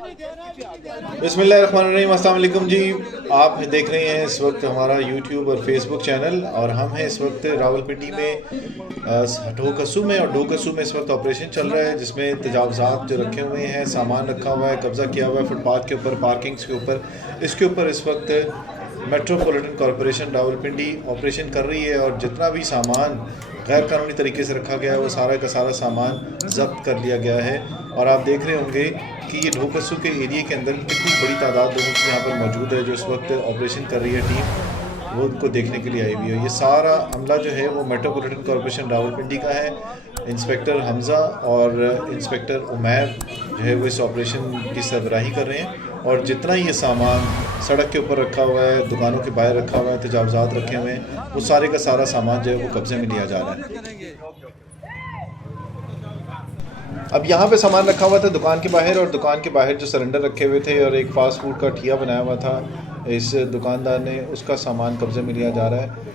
बिस्मिल्लाहिर्रहमानिर्रहीम, अस्सलाम वालेकुम जी। आप देख रहे हैं इस वक्त हमारा यूट्यूब और फेसबुक चैनल, और हम हैं इस वक्त रावलपिंडी में ढोकसू में। और ढोकसू में इस वक्त ऑपरेशन चल रहा है जिसमें तजावज़ात जो रखे हुए हैं, सामान रखा हुआ है, कब्ज़ा किया हुआ है फुटपाथ के ऊपर, पार्किंग्स के ऊपर। इसके ऊपर इस वक्त मेट्रोपॉलिटन कॉरपोरेशन रावलपिंडी ऑपरेशन कर रही है, और जितना भी सामान गैर कानूनी तरीके से रखा गया है वो सारा का सारा सामान जब्त कर लिया गया है। और आप देख रहे होंगे कि ये ढोकसू के एरिया के अंदर कितनी बड़ी तादाद लोगों की यहाँ पर मौजूद है जो इस वक्त ऑपरेशन कर रही है टीम, वो उनको देखने के लिए आई हुई है। ये सारा अमला जो है वो मेट्रोपॉलिटन कॉरपोरेशन रावलपिंडी का है। इंस्पेक्टर हमज़ा और इंस्पेक्टर उमैर जो है वो इस ऑपरेशन की सरबराही कर रहे हैं। और जितना ये सामान सड़क के ऊपर रखा हुआ है, दुकानों के बाहर रखा हुआ है, तजावज़ात रखे हुए हैं, वो सारे का सारा सामान जो है वो कब्ज़े में लिया जा रहा है। अब यहाँ पे सामान रखा हुआ था दुकान के बाहर, और दुकान के बाहर जो सिलेंडर रखे हुए थे और एक फ़ास्ट फूड का ठिया बनाया हुआ था इस दुकानदार ने, उसका सामान कब्ज़े में लिया जा रहा है।